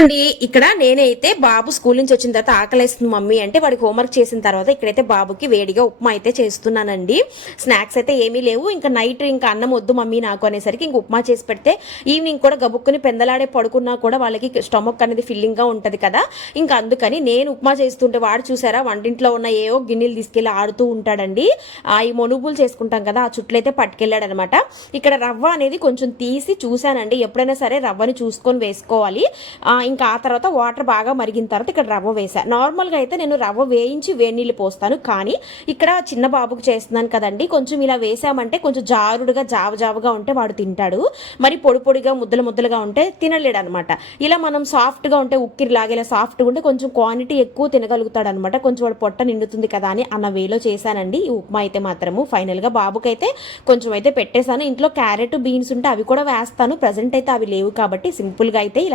ఇదిగోండి ఇక్కడ నేనైతే బాబు స్కూల్ నుంచి వచ్చిన తర్వాత ఆకలేస్తుంది మమ్మీ అంటే వాడికి హోంవర్క్ చేసిన తర్వాత ఇక్కడైతే బాబుకి వేడిగా ఉప్మా అయితే చేస్తున్నానండి. స్నాక్స్ అయితే ఏమీ లేవు, ఇంకా నైట్ ఇంకా అన్నం వద్దు మమ్మీ నాకు అనేసరికి ఇంక ఉప్మా చేసి పెడితే ఈవినింగ్ కూడా గబుక్కుని పెందలాడే పడుకున్నా కూడా వాళ్ళకి స్టమక్ అనేది ఫిల్లింగ్ గా ఉంటది కదా, ఇంకా అందుకని నేను ఉప్మా చేస్తుంటే వాడు చూసారా వంటింట్లో ఉన్న ఏవో గిన్నెలు తీసుకెళ్లి ఆడుతూ ఉంటాడండి. ఈ మనుగులు చేసుకుంటాం కదా ఆ చుట్లయితే పట్టుకెళ్ళాడు అనమాట. ఇక్కడ రవ్వ అనేది కొంచెం తీసి చూశానండి, ఎప్పుడైనా సరే రవ్వని చూసుకొని వేసుకోవాలి. ఇంకా ఆ తర్వాత వాటర్ బాగా మరిగిన తర్వాత ఇక్కడ రవ్వ వేసా. నార్మల్గా అయితే నేను రవ్వ వేయించి వేడి నీళ్ళు పోస్తాను, కానీ ఇక్కడ చిన్న బాబుకు చేస్తున్నాను కదండి, కొంచెం ఇలా వేసామంటే కొంచెం జారుడుగా జావగా ఉంటే వాడు తింటాడు, మరి పొడి పొడిగా ముద్దలు ముద్దలుగా ఉంటే తినలేడు అనమాట. ఇలా మనం సాఫ్ట్గా ఉంటే ఉక్కిరి లాగేలా సాఫ్ట్గా ఉంటే కొంచెం క్వాంటిటీ ఎక్కువ తినగలుగుతాడు అనమాట, కొంచెం వాడు పొట్ట నిండుతుంది కదా అని అన్న వేలో చేశానండి ఈ ఉప్మా అయితే మాత్రము. ఫైనల్గా బాబుకైతే కొంచెం అయితే పెట్టేశాను. ఇంట్లో క్యారెట్ బీన్స్ ఉంటే అవి కూడా వేస్తాను, ప్రజెంట్ అయితే అవి లేవు కాబట్టి సింపుల్గా అయితే ఇలా